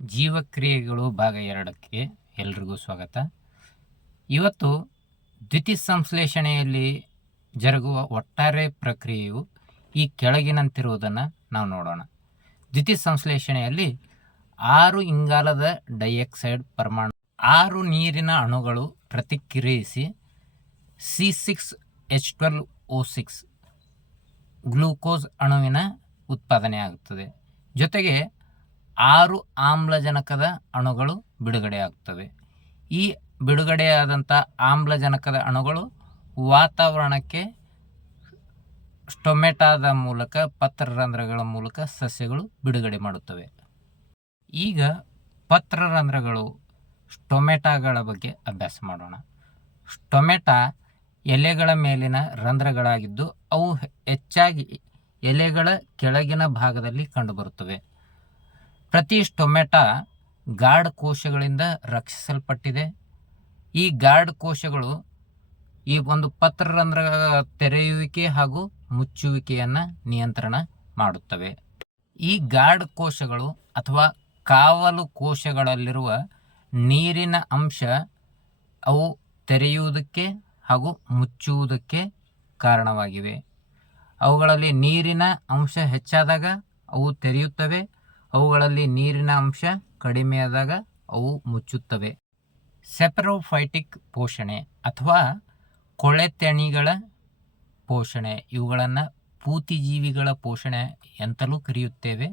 ಜೀವಕ್ರಿಯೆಗಳು ಭಾಗ 2ಕ್ಕೆ ಎಲ್ರಿಗೂ ಸ್ವಾಗತ. ಇವತ್ತು ದ್ಯುತಿಸಂಶ್ಲೇಷಣೆಯಲ್ಲಿ ಜರುಗುವ ಒಟ್ಟಾರೆ ಪ್ರಕ್ರಿಯೆಯು ಈ ಕೆಳಗಿನಂತಿರುವುದನ್ನು ನಾವು ನೋಡೋಣ. ದ್ಯುತಿಸಂಶ್ಲೇಷಣೆಯಲ್ಲಿ 6 ಇಂಗಾಲದ ಡೈಆಕ್ಸೈಡ್ ಪರಮಾಣು 6 ನೀರಿನ ಅಣುಗಳು ಪ್ರತಿಕ್ರಿಯಿಸಿ C6H12O6 ಗ್ಲೂಕೋಸ್ ಅಣುವಿನ ಉತ್ಪಾದನೆ ಆಗುತ್ತದೆ. ಜೊತೆಗೆ 6 ಆಮ್ಲಜನಕದ ಅಣುಗಳು ಬಿಡುಗಡೆಯಾಗುತ್ತವೆ. ಈ ಬಿಡುಗಡೆಯಾದಂಥ ಆಮ್ಲಜನಕದ ಅಣುಗಳು ವಾತಾವರಣಕ್ಕೆ ಸ್ಟೊಮೆಟಾದ ಮೂಲಕ ಪತ್ರರಂಧ್ರಗಳ ಮೂಲಕ ಸಸ್ಯಗಳು ಬಿಡುಗಡೆ ಮಾಡುತ್ತವೆ. ಈಗ ಪತ್ರರಂಧ್ರಗಳು ಸ್ಟೊಮೆಟಾಗಳ ಬಗ್ಗೆ ಅಭ್ಯಾಸ ಮಾಡೋಣ. ಸ್ಟೊಮೆಟಾ ಎಲೆಗಳ ಮೇಲಿನ ರಂಧ್ರಗಳಾಗಿದ್ದು ಅವು ಹೆಚ್ಚಾಗಿ ಎಲೆಗಳ ಕೆಳಗಿನ ಭಾಗದಲ್ಲಿ ಕಂಡುಬರುತ್ತವೆ. ಪ್ರತಿ ಸ್ಟೊಮೆಟಾ ಗಾರ್ಡ್ ಕೋಶಗಳಿಂದ ರಕ್ಷಿಸಲ್ಪಟ್ಟಿದೆ. ಈ ಗಾರ್ಡ್ ಕೋಶಗಳು ಈ ಒಂದು ಪತ್ರರಂಧ್ರ ತೆರೆಯುವಿಕೆ ಹಾಗೂ ಮುಚ್ಚುವಿಕೆಯನ್ನು ನಿಯಂತ್ರಣ ಮಾಡುತ್ತವೆ. ಈ ಗಾರ್ಡ್ ಕೋಶಗಳು ಅಥವಾ ಕಾವಲು ಕೋಶಗಳಲ್ಲಿರುವ ನೀರಿನ ಅಂಶ ಅವು ತೆರೆಯುವುದಕ್ಕೆ ಹಾಗೂ ಮುಚ್ಚುವುದಕ್ಕೆ ಕಾರಣವಾಗಿವೆ. ಅವುಗಳಲ್ಲಿ ನೀರಿನ ಅಂಶ ಹೆಚ್ಚಾದಾಗ ಅವು ತೆರೆಯುತ್ತವೆ, ಅವುಗಳಲ್ಲಿ ನೀರಿನ ಅಂಶ ಕಡಿಮೆಯಾದಾಗ ಅವು ಮುಚ್ಚುತ್ತವೆ. ಸೆಪರೋಫೈಟಿಕ್ ಪೋಷಣೆ ಅಥವಾ ಕೊಳೆತೆಣಿಗಳ ಪೋಷಣೆ, ಇವುಗಳನ್ನು ಪೂತಿಜೀವಿಗಳ ಪೋಷಣೆ ಎಂತಲೂ ಕರೆಯುತ್ತೇವೆ.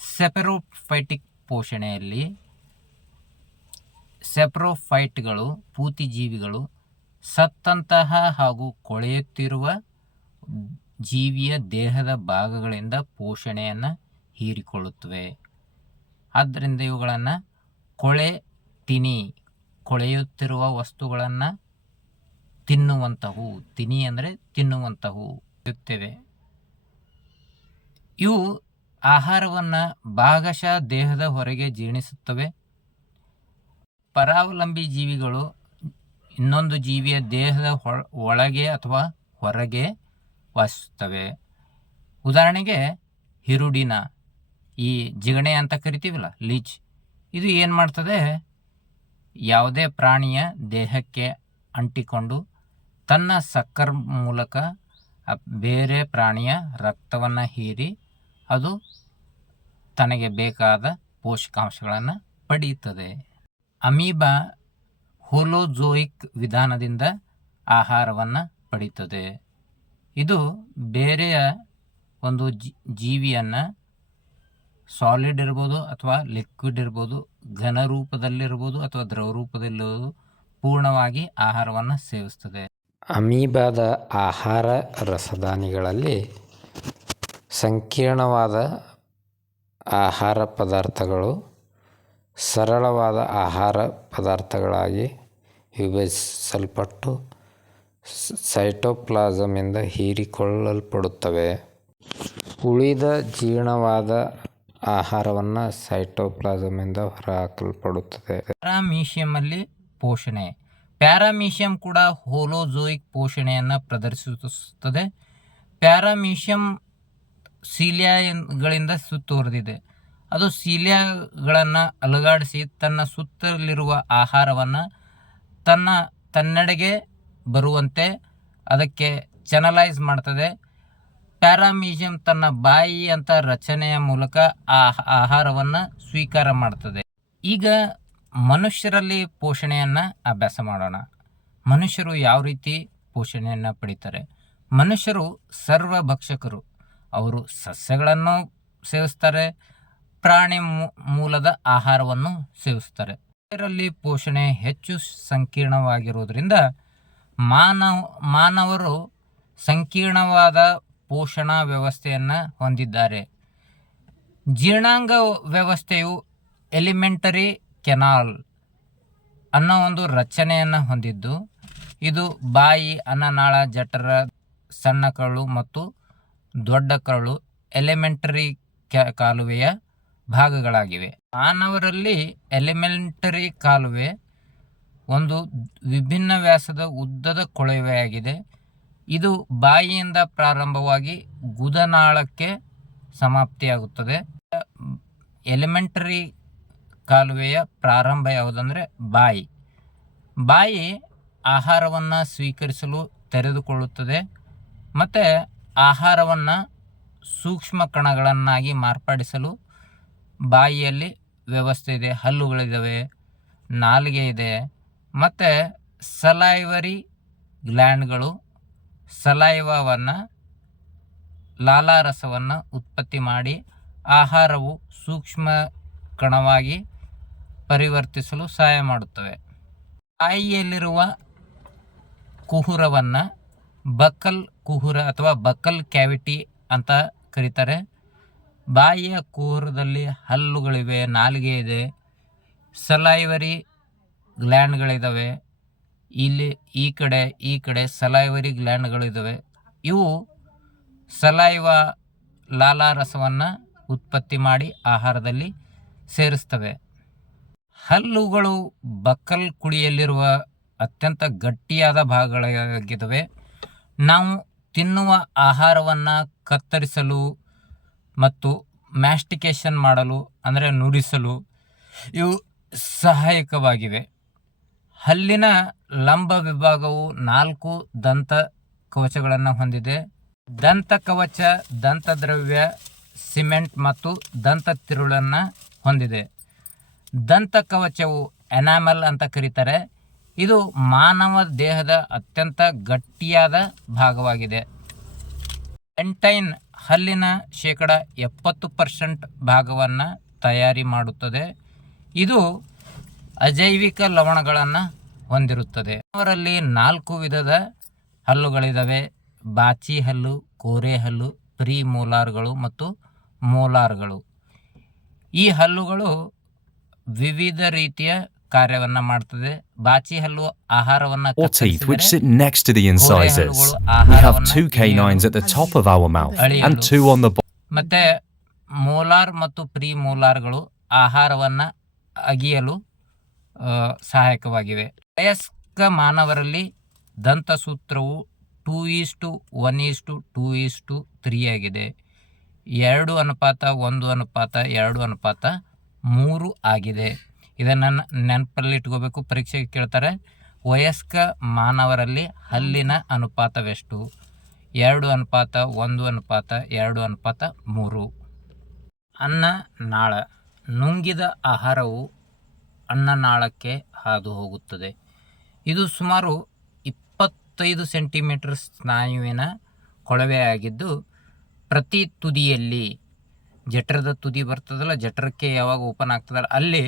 ಸೆಪರೋಫೈಟಿಕ್ ಪೋಷಣೆಯಲ್ಲಿ ಸೆಪರೋಫೈಟ್ಗಳು ಪೂತಿಜೀವಿಗಳು ಸತ್ತಂತಹ ಹಾಗೂ ಕೊಳೆಯುತ್ತಿರುವ ಜೀವಿಯ ದೇಹದ ಭಾಗಗಳಿಂದ ಪೋಷಣೆಯನ್ನು ಹೀರಿಕೊಳ್ಳುತ್ತವೆ. ಆದ್ದರಿಂದ ಇವುಗಳನ್ನು ಕೊಳೆಯುತ್ತಿರುವ ವಸ್ತುಗಳನ್ನು ತಿನ್ನುವಂತಹವು, ತಿನಿ ಅಂದರೆ ತಿನ್ನುವಂತಹವು ಇರುತ್ತವೆ. ಇವು ಆಹಾರವನ್ನು ಭಾಗಶಃ ದೇಹದ ಹೊರಗೆ ಜೀರ್ಣಿಸುತ್ತವೆ. ಪರಾವಲಂಬಿ ಜೀವಿಗಳು ಇನ್ನೊಂದು ಜೀವಿಯ ದೇಹದ ಒಳಗೆ ಅಥವಾ ಹೊರಗೆ ವಾಸಿಸುತ್ತವೆ. ಉದಾಹರಣೆಗೆ ಹಿರುಡಿನ, ಈ ಜಿಗಣೆ ಅಂತ ಕರಿತೀವಲ್ಲ, ಲೀಚ್, ಇದು ಏನು ಮಾಡ್ತದೆ, ಯಾವುದೇ ಪ್ರಾಣಿಯ ದೇಹಕ್ಕೆ ಅಂಟಿಕೊಂಡು ತನ್ನ ಸಕ್ಕರ್ ಮೂಲಕ ಬೇರೆ ಪ್ರಾಣಿಯ ರಕ್ತವನ್ನು ಹೀರಿ ಅದು ತನಗೆ ಬೇಕಾದ ಪೋಷಕಾಂಶಗಳನ್ನು ಪಡೆಯುತ್ತದೆ. ಅಮೀಬಾ ಹೋಲೋಜೋಯಿಕ್ ವಿಧಾನದಿಂದ ಆಹಾರವನ್ನು ಪಡೆಯುತ್ತದೆ. ಇದು ಬೇರೆಯ ಒಂದು ಜೀವಿಯನ್ನು ಸಾಲಿಡ್ ಇರ್ಬೋದು ಅಥವಾ ಲಿಕ್ವಿಡ್ ಇರ್ಬೋದು, ಘನ ರೂಪದಲ್ಲಿರ್ಬೋದು ಅಥವಾ ದ್ರವ ರೂಪದಲ್ಲಿರ್ಬೋದು, ಪೂರ್ಣವಾಗಿ ಆಹಾರವನ್ನು ಸೇವಿಸ್ತದೆ. ಅಮೀಬಾದ ಆಹಾರ ರಸದಾನಿಗಳಲ್ಲಿ ಸಂಕೀರ್ಣವಾದ ಆಹಾರ ಪದಾರ್ಥಗಳು ಸರಳವಾದ ಆಹಾರ ಪದಾರ್ಥಗಳಾಗಿ ವಿಭಜಿಸಲ್ಪಟ್ಟು ಸೈಟೋಪ್ಲಾಸಮಿಂದ ಹೀರಿಕೊಳ್ಳಲ್ಪಡುತ್ತವೆ. ಉಳಿದ ಜೀರ್ಣವಾದ ಆಹಾರವನ್ನು ಸೈಟೋಪ್ಲಾಸಮಿಂದ ಹೊರಹಾಕಲ್ಪಡುತ್ತದೆ. ಪ್ಯಾರಾಮೀಷಿಯಂನಲ್ಲಿ ಪೋಷಣೆ. ಪ್ಯಾರಾಮೀಷಿಯಂ ಕೂಡ ಹೋಲೋಜೋಯಿಕ್ ಪೋಷಣೆಯನ್ನು ಪ್ರದರ್ಶಿಸುತ್ತದೆ. ಪ್ಯಾರಾಮೀಷಿಯಂ ಸೀಲಿಯಾಗಳಿಂದ ಸುತ್ತುವರೆದಿದೆ. ಅದು ಸೀಲಿಯಾಗಳನ್ನು ಅಲುಗಾಡಿಸಿ ತನ್ನ ಸುತ್ತಲಿರುವ ಆಹಾರವನ್ನು ತನ್ನೆಡೆಗೆ ಬರುವಂತೆ ಅದಕ್ಕೆ ಚಾನಲೈಸ್ ಮಾಡ್ತದೆ. ಪ್ಯಾರಾಮೀಷಿಯಂ ತನ್ನ ಬಾಯಿ ಅಂತ ರಚನೆಯ ಮೂಲಕ ಆಹಾರವನ್ನು ಸ್ವೀಕಾರ ಮಾಡ್ತದೆ. ಈಗ ಮನುಷ್ಯರಲ್ಲಿ ಪೋಷಣೆಯನ್ನು ಅಭ್ಯಾಸ ಮಾಡೋಣ. ಮನುಷ್ಯರು ಯಾವ ರೀತಿ ಪೋಷಣೆಯನ್ನು ಪಡಿತಾರೆ? ಮನುಷ್ಯರು ಸರ್ವಭಕ್ಷಕರು. ಅವರು ಸಸ್ಯಗಳನ್ನು ಸೇವಿಸ್ತಾರೆ, ಪ್ರಾಣಿ ಮೂಲದ ಆಹಾರವನ್ನು ಸೇವಿಸ್ತಾರೆ. ಇದರಲ್ಲಿ ಪೋಷಣೆ ಹೆಚ್ಚು ಸಂಕೀರ್ಣವಾಗಿರುವುದರಿಂದ ಮಾನವರು ಸಂಕೀರ್ಣವಾದ ಪೋಷಣಾ ವ್ಯವಸ್ಥೆಯನ್ನು ಹೊಂದಿದ್ದಾರೆ. ಜೀರ್ಣಾಂಗ ವ್ಯವಸ್ಥೆಯು ಎಲಿಮೆಂಟರಿ ಕೆನಾಲ್ ಅನ್ನೋ ಒಂದು ರಚನೆಯನ್ನು ಹೊಂದಿದ್ದು, ಇದು ಬಾಯಿ, ಅನ್ನನಾಳ, ಜಠರ, ಸಣ್ಣ ಕರಳು ಮತ್ತು ದೊಡ್ಡ ಕರಳು ಎಲಿಮೆಂಟರಿ ಕಾಲುವೆಯ ಭಾಗಗಳಾಗಿವೆ. ಮಾನವರಲ್ಲಿ ಎಲಿಮೆಂಟರಿ ಕಾಲುವೆ ಒಂದು ವಿಭಿನ್ನ ವ್ಯಾಸದ ಉದ್ದದ ಕೊಳವೆಯಾಗಿದೆ. ಇದು ಬಾಯಿಯಿಂದ ಪ್ರಾರಂಭವಾಗಿ ಗುದನಾಳಕ್ಕೆ ಸಮಾಪ್ತಿಯಾಗುತ್ತದೆ. ಎಲಿಮೆಂಟರಿ ಕಾಲುವೆಯ ಪ್ರಾರಂಭ ಯಾವುದಂದರೆ ಬಾಯಿ. ಬಾಯಿ ಆಹಾರವನ್ನು ಸ್ವೀಕರಿಸಲು ತೆರೆದುಕೊಳ್ಳುತ್ತದೆ ಮತ್ತು ಆಹಾರವನ್ನು ಸೂಕ್ಷ್ಮ ಕಣಗಳನ್ನಾಗಿ ಮಾರ್ಪಡಿಸಲು ಬಾಯಿಯಲ್ಲಿ ವ್ಯವಸ್ಥೆ ಇದೆ. ಹಲ್ಲುಗಳಿದ್ದಾವೆ, ನಾಲಿಗೆ ಇದೆ ಮತ್ತು ಸಲೈವರಿ ಗ್ಲ್ಯಾಂಡ್ಗಳು ಸಲೈವವನ್ನು ಲಾಲಾರಸವನ್ನು ಉತ್ಪತ್ತಿ ಮಾಡಿ ಆಹಾರವು ಸೂಕ್ಷ್ಮ ಕಣವಾಗಿ ಪರಿವರ್ತಿಸಲು ಸಹಾಯ ಮಾಡುತ್ತವೆ. ಬಾಯಿಯಲ್ಲಿರುವ ಕುಹುರವನ್ನು ಬಕ್ಕಲ್ ಕುಹುರ ಅಥವಾ ಬಕ್ಕಲ್ ಕ್ಯಾವಿಟಿ ಅಂತ ಕರೀತಾರೆ. ಬಾಯಿಯ ಕುಹುರದಲ್ಲಿ ಹಲ್ಲುಗಳಿವೆ, ನಾಲಿಗೆ ಇದೆ, ಸಲೈವರಿ ಗ್ಲ್ಯಾಂಡ್ಗಳಿದ್ದಾವೆ. ಇಲ್ಲಿ ಈ ಕಡೆ ಸಲೈವರಿ ಗ್ಲ್ಯಾಂಡ್ಗಳಿದ್ದಾವೆ. ಇವು ಸಲೈವ ಲಾಲಾರಸವನ್ನು ಉತ್ಪತ್ತಿ ಮಾಡಿ ಆಹಾರದಲ್ಲಿ ಸೇರಿಸ್ತವೆ. ಹಲ್ಲುಗಳು ಬಕ್ಕಲ್ ಕುಳಿಯಲ್ಲಿರುವ ಅತ್ಯಂತ ಗಟ್ಟಿಯಾದ ಭಾಗಗಳಾಗಿದ್ದಾವೆ. ನಾವು ತಿನ್ನುವ ಆಹಾರವನ್ನು ಕತ್ತರಿಸಲು ಮತ್ತು ಮ್ಯಾಸ್ಟಿಕೇಷನ್ ಮಾಡಲು ಅಂದರೆ ನುರಿಸಲು ಇವು ಸಹಾಯಕವಾಗಿವೆ. ಹಲ್ಲಿನ ಲಂಬ ವಿಭಾಗವು 4 ದಂತ ಕವಚಗಳನ್ನು ಹೊಂದಿದೆ. ದಂತ ಕವಚ ದಂತದ್ರವ್ಯ, ಸಿಮೆಂಟ್ ಮತ್ತು ದಂತ ತಿರುಳನ್ನು ಹೊಂದಿದೆ. ದಂತ ಕವಚವು ಎನಾಮಲ್ ಅಂತ ಕರೀತಾರೆ. ಇದು ಮಾನವ ದೇಹದ ಅತ್ಯಂತ ಗಟ್ಟಿಯಾದ ಭಾಗವಾಗಿದೆ. ಡೆಂಟೈನ್ ಹಲ್ಲಿನ 70% ಭಾಗವನ್ನು ತಯಾರಿ ಮಾಡುತ್ತದೆ. ಇದು ಅಜೈವಿಕ ಲವಣಗಳನ್ನು ಹೊಂದಿರುತ್ತದೆ. ಅವರಲ್ಲಿ 4 ವಿಧದ ಹಲ್ಲುಗಳಿದ್ದಾವೆ: ಬಾಚಿ ಹಲ್ಲು, ಕೋರೆ ಹಲ್ಲು, ಪ್ರೀ ಮೋಲಾರ್ಗಳು ಮತ್ತು ಮೋಲಾರ್ಗಳು. ಈ ಹಲ್ಲುಗಳು ವಿವಿಧ ರೀತಿಯ ಕಾರ್ಯವನ್ನು ಮಾಡ್ತದೆ. ಬಾಚಿ ಹಲ್ಲು ಆಹಾರವನ್ನು or teeth which sit next to the incisors. We have 2 canines at the top of our mouth and 2 on the bottom. ಮತ್ತೆ ಮೋಲಾರ್ ಮತ್ತು ಪ್ರೀ ಮೋಲಾರ್ಗಳು ಆಹಾರವನ್ನು ಅಗಿಯಲು ಸಹಾಯಕವಾಗಿವೆ. ವಯಸ್ಕ ಮಾನವರಲ್ಲಿ ದಂತಸೂತ್ರವು 2:1:2:3 ಆಗಿದೆ. 2:1:2:3 ಆಗಿದೆ. ಇದನ್ನು ನೆನಪಲ್ಲಿಟ್ಕೋಬೇಕು, ಪರೀಕ್ಷೆಗೆ ಕೇಳ್ತಾರೆ. ವಯಸ್ಕ ಮಾನವರಲ್ಲಿ ಹಲ್ಲಿನ ಅನುಪಾತವೆಷ್ಟು? 2:1:2:3. ಅನ್ನನಾಳ. ನುಂಗಿದ ಆಹಾರವು ಅನ್ನನಾಳಕ್ಕೆ ಹಾದು ಹೋಗುತ್ತದೆ. ಇದು ಸುಮಾರು 25 ಸೆಂಟಿಮೀಟರ್ ಸ್ನಾಯುವಿನ ಕೊಳವೆಯಾಗಿದ್ದು, ಪ್ರತಿ ತುದಿಯಲ್ಲಿ ಜಠರದ ತುದಿ ಬರ್ತದಲ್ಲ, ಜಠರಕ್ಕೆ ಯಾವಾಗ ಓಪನ್ ಆಗ್ತದಲ್ಲ ಅಲ್ಲಿ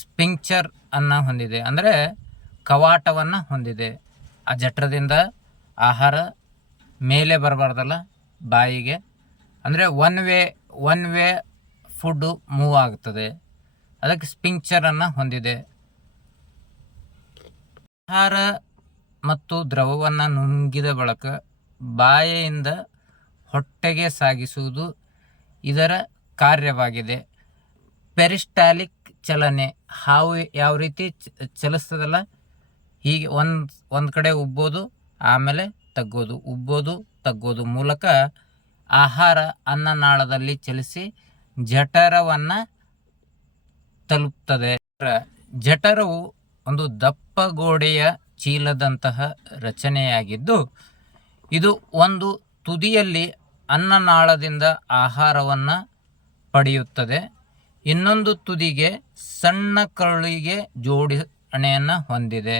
ಸ್ಪಿಂಕ್ಚರ್ ಅನ್ನು ಹೊಂದಿದೆ, ಅಂದರೆ ಕವಾಟವನ್ನು ಹೊಂದಿದೆ. ಆ ಜಠರದಿಂದ ಆಹಾರ ಮೇಲೆ ಬರಬಾರ್ದಲ್ಲ ಬಾಯಿಗೆ, ಅಂದರೆ ಒನ್ ವೇ ಫುಡ್ಡು ಮೂವ್ ಆಗ್ತದೆ. ಅದಕ್ಕೆ ಸ್ಪಿಂಕ್ಚರನ್ನು ಹೊಂದಿದೆ. ಆಹಾರ ಮತ್ತು ದ್ರವವನ್ನು ನುಂಗಿದ ಬಳಿಕ ಬಾಯಿಯಿಂದ ಹೊಟ್ಟೆಗೆ ಸಾಗಿಸುವುದು ಇದರ ಕಾರ್ಯವಾಗಿದೆ. ಪೆರಿಸ್ಟಾಲಿಕ್ ಚಲನೆ, ಹಾವು ಯಾವ ರೀತಿ ಚಲಿಸ್ತದಲ್ಲ, ಹೀಗೆ ಒಂದು ಕಡೆ ಉಬ್ಬೋದು, ಆಮೇಲೆ ತಗ್ಗೋದು, ಉಬ್ಬೋದು ತಗ್ಗೋದು ಮೂಲಕ ಆಹಾರ ಅನ್ನನಾಳದಲ್ಲಿ ಚಲಿಸಿ ಜಠರವನ್ನು ತಲುಪ್ತದೆ. ಜಠರವು ಒಂದು ದಪ್ಪ ಗೋಡೆಯ ಚೀಲದಂತಹ ರಚನೆಯಾಗಿದ್ದು, ಇದು ಒಂದು ತುದಿಯಲ್ಲಿ ಅನ್ನನಾಳದಿಂದ ಆಹಾರವನ್ನು ಪಡೆಯುತ್ತದೆ, ಇನ್ನೊಂದು ತುದಿಗೆ ಸಣ್ಣ ಕರುಳಿಗೆ ಜೋಡಣೆಯನ್ನು ಹೊಂದಿದೆ.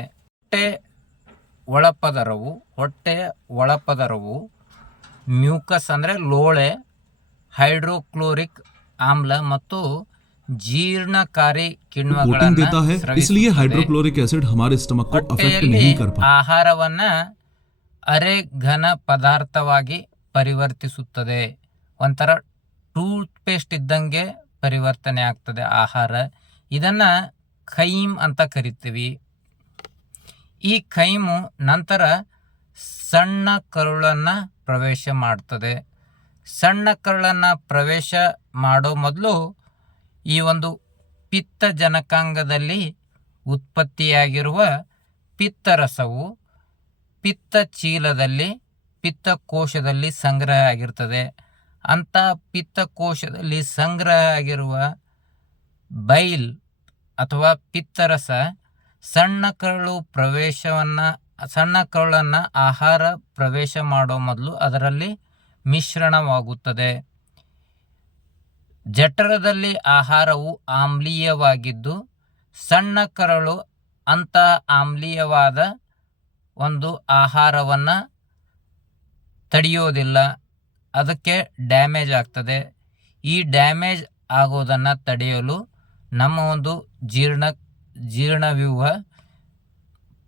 ಹೊಟ್ಟೆಯ ಒಳಪದರವು ಮ್ಯೂಕಸ್ ಅಂದರೆ ಲೋಳೆ, ಹೈಡ್ರೋಕ್ಲೋರಿಕ್ ಆಮ್ಲ ಮತ್ತು ಜೀರ್ಣಕಾರಿ ಕಿಣ್ವಗಳನ್ನು ಆಹಾರವನ್ನು ಅರೆ ಘನ ಪದಾರ್ಥವಾಗಿ ಪರಿವರ್ತಿಸುತ್ತದೆ. ಒಂಥರ ಟೂತ್ ಪೇಸ್ಟ್ ಇದ್ದಂಗೆ ಪರಿವರ್ತನೆ ಆಗ್ತದೆ ಆಹಾರ. ಇದನ್ನು ಖೈಮ್ ಅಂತ ಕರಿತೀವಿ. ಈ ಖೈಮು ನಂತರ ಸಣ್ಣ ಕರುಳನ್ನು ಪ್ರವೇಶ ಮಾಡ್ತದೆ. ಸಣ್ಣ ಕರುಳನ್ನು ಪ್ರವೇಶ ಮಾಡೋ ಮೊದಲು ಈ ಒಂದು ಪಿತ್ತಜನಕಾಂಗದಲ್ಲಿ ಉತ್ಪತ್ತಿಯಾಗಿರುವ ಪಿತ್ತರಸವು ಪಿತ್ತಚೀಲದಲ್ಲಿ ಪಿತ್ತಕೋಶದಲ್ಲಿ ಸಂಗ್ರಹ ಆಗಿರ್ತದೆ. ಅಂಥ ಪಿತ್ತಕೋಶದಲ್ಲಿ ಸಂಗ್ರಹ ಆಗಿರುವ ಬೈಲ್ ಅಥವಾ ಪಿತ್ತರಸ ಸಣ್ಣ ಕರಳನ್ನು ಆಹಾರ ಪ್ರವೇಶ ಮಾಡೋ ಮೊದಲು ಅದರಲ್ಲಿ ಮಿಶ್ರಣವಾಗುತ್ತದೆ. ಜಠರದಲ್ಲಿ ಆಹಾರವು ಆಮ್ಲೀಯವಾಗಿದ್ದು ಸಣ್ಣ ಕರಳು ಅಂತಹ ಆಮ್ಲೀಯವಾದ ಒಂದು ಆಹಾರವನ್ನು ತಡೆಯೋದಿಲ್ಲ, ಅದಕ್ಕೆ ಡ್ಯಾಮೇಜ್ ಆಗ್ತದೆ. ಈ ಡ್ಯಾಮೇಜ್ ಆಗೋದನ್ನು ತಡೆಯಲು ನಮ್ಮ ಒಂದು ಜೀರ್ಣವ್ಯೂಹ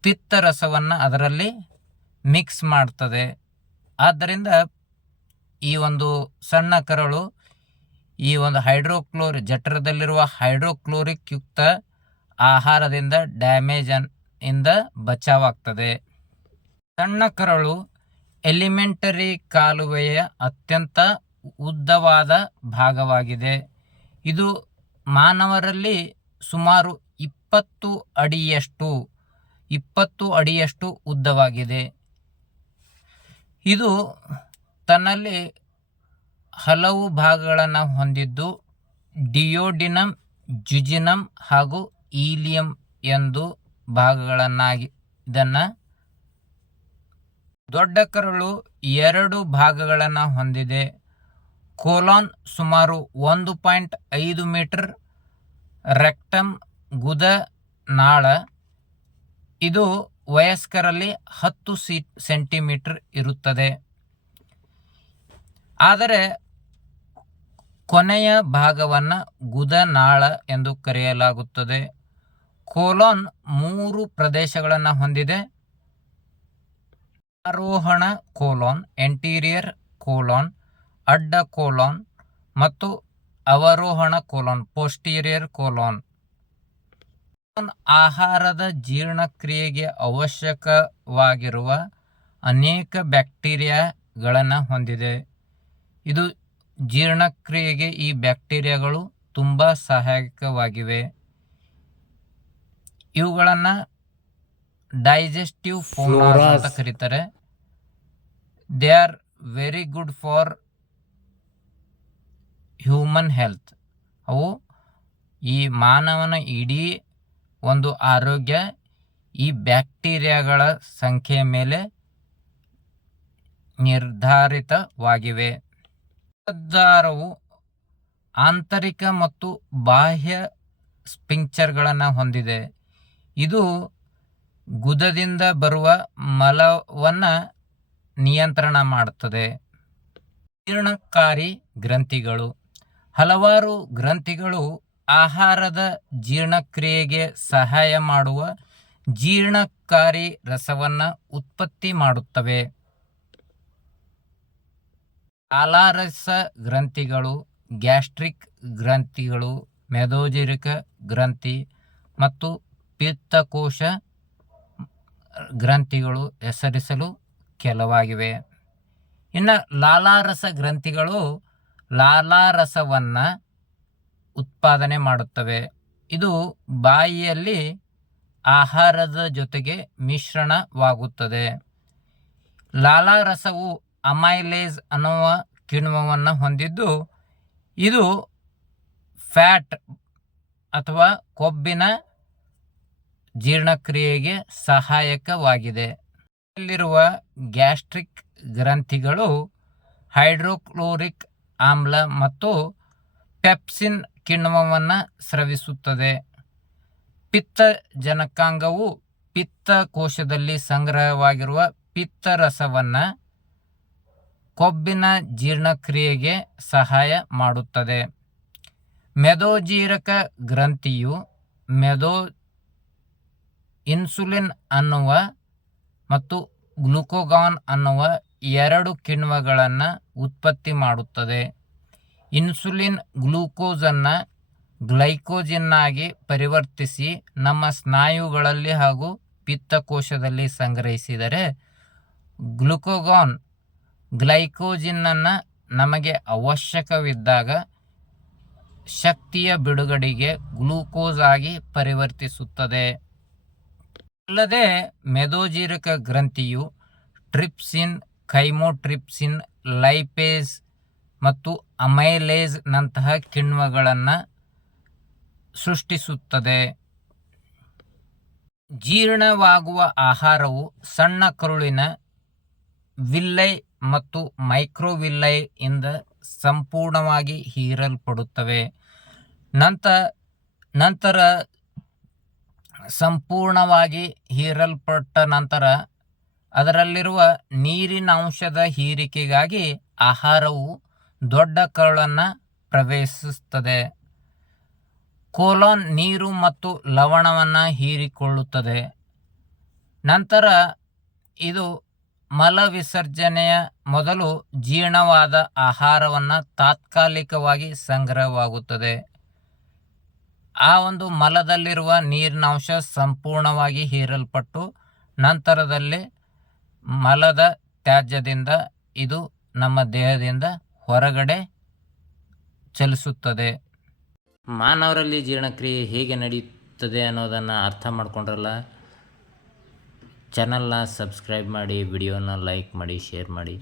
ಪಿತ್ತರಸವನ್ನು ಅದರಲ್ಲಿ ಮಿಕ್ಸ್ ಮಾಡ್ತದೆ. ಆದ್ದರಿಂದ ಈ ಒಂದು ಸಣ್ಣ ಕರಳು ಈ ಒಂದು ಜಠರದಲ್ಲಿರುವ ಹೈಡ್ರೋಕ್ಲೋರಿಕ್ ಯುಕ್ತ ಆಹಾರದಿಂದ ಇಂದ ಬಚಾವಾಗ್ತದೆ. ಸಣ್ಣ ಕರಳು ಎಲಿಮೆಂಟರಿ ಕಾಲುವೆಯ ಅತ್ಯಂತ ಉದ್ದವಾದ ಭಾಗವಾಗಿದೆ. ಇದು ಮಾನವರಲ್ಲಿ ಸುಮಾರು 20 ಅಡಿಯಷ್ಟು ಉದ್ದವಾಗಿದೆ. ಇದು ತನ್ನಲ್ಲಿ ಹಲವು ಭಾಗಗಳನ್ನು ಹೊಂದಿದ್ದು ಡಿಯೋಡಿನಮ್, ಜುಜಿನಮ್ ಹಾಗೂ ಈಲಿಯಂ ಎಂದು ಭಾಗಗಳನ್ನಾಗಿ ಇದನ್ನು ದೊಡ್ಡ ಕರಳು 2 ಭಾಗಗಳನ್ನು ಹೊಂದಿದೆ. ಕೋಲಾನ್ ಸುಮಾರು 1.5 ಮೀಟರ್, ರೆಕ್ಟಮ್ ಗುದ ನಾಳ ಇದು ವಯಸ್ಕರಲ್ಲಿ 10 ಸೆಂಟಿಮೀಟರ್ ಇರುತ್ತದೆ. ಆದರೆ ಕೊನೆಯ ಭಾಗವನ್ನು ಗುದನಾಳ ಎಂದು ಕರೆಯಲಾಗುತ್ತದೆ. ಕೋಲಾನ್ 3 ಪ್ರದೇಶಗಳನ್ನು ಹೊಂದಿದೆ: ಆರೋಹಣ ಕೋಲಾನ್, ಎಂಟೀರಿಯರ್ ಕೋಲಾನ್, ಅಡ್ಡ ಕೋಲಾನ್ ಮತ್ತು ಅವರೋಹಣ ಕೋಲಾನ್, ಪೋಸ್ಟೀರಿಯರ್ ಕೋಲಾನ್. ಆಹಾರದ ಜೀರ್ಣಕ್ರಿಯೆಗೆ ಅವಶ್ಯಕವಾಗಿರುವ ಅನೇಕ ಬ್ಯಾಕ್ಟೀರಿಯಾಗಳನ್ನು ಹೊಂದಿದೆ. ಇದು ಜೀರ್ಣಕ್ರಿಯೆಗೆ ಈ ಬ್ಯಾಕ್ಟೀರಿಯಾಗಳು ತುಂಬ ಸಹಾಯಕವಾಗಿವೆ. ಇವುಗಳನ್ನು ಡೈಜೆಸ್ಟಿವ್ ಫ್ಲೋರಾ ಅಂತ ಕರೀತಾರೆ. They are very good for human health. ಅವು ಈ ಮಾನವನ ಇಡೀ ಒಂದು ಆರೋಗ್ಯ ಈ ಬ್ಯಾಕ್ಟೀರಿಯಾಗಳ ಸಂಖ್ಯೆಯ ಮೇಲೆ ನಿರ್ಧಾರಿತವಾಗಿವೆ. ಮಲದ್ವಾರವು ಆಂತರಿಕ ಮತ್ತು ಬಾಹ್ಯ ಸ್ಪಿಂಕ್ಚರ್ಗಳನ್ನು ಹೊಂದಿದೆ. ಇದು ಗುದದಿಂದ ಬರುವ ಮಲವನ್ನು ನಿಯಂತ್ರಣ ಮಾಡುತ್ತದೆ. ಜೀರ್ಣಕಾರಿ ಗ್ರಂಥಿಗಳು. ಹಲವಾರು ಗ್ರಂಥಿಗಳು ಆಹಾರದ ಜೀರ್ಣಕ್ರಿಯೆಗೆ ಸಹಾಯ ಮಾಡುವ ಜೀರ್ಣಕಾರಿ ರಸವನ್ನು ಉತ್ಪತ್ತಿ ಮಾಡುತ್ತವೆ. ಲಾಲಾರಸ ಗ್ರಂಥಿಗಳು, ಗ್ಯಾಸ್ಟ್ರಿಕ್ ಗ್ರಂಥಿಗಳು, ಮೇದೋಜೀರಕ ಗ್ರಂಥಿ ಮತ್ತು ಪಿತ್ತಕೋಶ ಗ್ರಂಥಿಗಳು ಹೆಸರಿಸಲು ಕೆಲವಾಗಿವೆ. ಇನ್ನು ಲಾಲಾರಸ ಗ್ರಂಥಿಗಳು ಲಾಲಾರಸವನ್ನು ಉತ್ಪಾದನೆ ಮಾಡುತ್ತವೆ. ಇದು ಬಾಯಿಯಲ್ಲಿ ಆಹಾರದ ಜೊತೆಗೆ ಮಿಶ್ರಣವಾಗುತ್ತದೆ. ಲಾಲಾರಸವು ಅಮೈಲೇಸ್ ಅನ್ನುವ ಕಿಣ್ವವನ್ನು ಹೊಂದಿದ್ದು ಇದು ಫ್ಯಾಟ್ ಅಥವಾ ಕೊಬ್ಬಿನ ಜೀರ್ಣಕ್ರಿಯೆಗೆ ಸಹಾಯಕವಾಗಿದೆ. ಇಲ್ಲಿರುವ ಗ್ಯಾಸ್ಟ್ರಿಕ್ ಗ್ರಂಥಿಗಳು ಹೈಡ್ರೋಕ್ಲೋರಿಕ್ ಆಮ್ಲ ಮತ್ತು ಪೆಪ್ಸಿನ್ ಕಿಣ್ವವನ್ನು ಸ್ರವಿಸುತ್ತದೆ. ಪಿತ್ತಜನಕಾಂಗವು ಪಿತ್ತಕೋಶದಲ್ಲಿ ಸಂಗ್ರಹವಾಗಿರುವ ಪಿತ್ತರಸವನ್ನು ಕೊಬ್ಬಿನ ಜೀರ್ಣಕ್ರಿಯೆಗೆ ಸಹಾಯ ಮಾಡುತ್ತದೆ. ಮೇದೋಜೀರಕ ಗ್ರಂಥಿಯು ಇನ್ಸುಲಿನ್ ಅನ್ನುವ ಮತ್ತು ಗ್ಲುಕೋಗಾನ್ ಅನ್ನುವ 2 ಕಿಣ್ವಗಳನ್ನು ಉತ್ಪತ್ತಿ ಮಾಡುತ್ತದೆ. ಇನ್ಸುಲಿನ್ ಗ್ಲೂಕೋಸನ್ನು ಗ್ಲೈಕೋಜಿನ್ನಾಗಿ ಪರಿವರ್ತಿಸಿ ನಮ್ಮ ಸ್ನಾಯುಗಳಲ್ಲಿ ಹಾಗೂ ಪಿತ್ತಕೋಶದಲ್ಲಿ ಸಂಗ್ರಹಿಸಿದರೆ, ಗ್ಲುಕೋಗಾನ್ ಗ್ಲೈಕೋಜಿನನ್ನು ನಮಗೆ ಅವಶ್ಯಕವಿದ್ದಾಗ ಶಕ್ತಿಯ ಬಿಡುಗಡೆಗೆ ಗ್ಲೂಕೋಸ್ ಆಗಿ ಪರಿವರ್ತಿಸುತ್ತದೆ. ಅಲ್ಲದೆ ಮೇದೋಜೀರಕ ಗ್ರಂಥಿಯು ಟ್ರಿಪ್ಸಿನ್, ಕೈಮೋಟ್ರಿಪ್ಸಿನ್, ಲೈಪೇಸ್ ಮತ್ತು ಅಮೈಲೇಸ್ ನಂತಹ ಕಿಣ್ವಗಳನ್ನು ಸೃಷ್ಟಿಸುತ್ತದೆ. ಜೀರ್ಣವಾಗುವ ಆಹಾರವು ಸಣ್ಣ ಕರುಳಿನ ವಿಲ್ಲೈ ಮತ್ತು ಮೈಕ್ರೋವಿಲ್ಲೈ ಇಂದ ಸಂಪೂರ್ಣವಾಗಿ ಹೀರಲ್ಪಡುತ್ತವೆ. ನಂತರ ಸಂಪೂರ್ಣವಾಗಿ ಹೀರಲ್ಪಟ್ಟ ನಂತರ ಅದರಲ್ಲಿರುವ ನೀರಿನ ಅಂಶದ ಹೀರಿಕೆಗಾಗಿ ಆಹಾರವು ದೊಡ್ಡ ಕರುಳನ್ನು ಪ್ರವೇಶಿಸುತ್ತದೆ. ಕೋಲಾನ್ ನೀರು ಮತ್ತು ಲವಣವನ್ನು ಹೀರಿಕೊಳ್ಳುತ್ತದೆ. ನಂತರ ಇದು ಮಲ ವಿಸರ್ಜನೆಯ ಮೊದಲು ಜೀರ್ಣವಾದ ಆಹಾರವನ್ನು ತಾತ್ಕಾಲಿಕವಾಗಿ ಸಂಗ್ರಹವಾಗುತ್ತದೆ. ಆ ಒಂದು ಮಲದಲ್ಲಿರುವ ನೀರಿನ ಅಂಶ ಸಂಪೂರ್ಣವಾಗಿ ಹೀರಲ್ಪಟ್ಟು ನಂತರದಲ್ಲಿ ಮಲದ ತ್ಯಾಜ್ಯದಿಂದ ಇದು ನಮ್ಮ ದೇಹದಿಂದ ಹೊರಗಡೆ ಚಲಿಸುತ್ತದೆ. ಮಾನವರಲ್ಲಿ ಜೀರ್ಣಕ್ರಿಯೆ ಹೇಗೆ ನಡೆಯುತ್ತದೆ ಅನ್ನೋದನ್ನು ಅರ್ಥ ಮಾಡ್ಕೊಂಡ್ರಲ್ಲ. ಚಾನಲ್ನ ಸಬ್ಸ್ಕ್ರೈಬ್ ಮಾಡಿ, ವಿಡಿಯೋನ ಲೈಕ್ ಮಾಡಿ, ಶೇರ್ ಮಾಡಿ.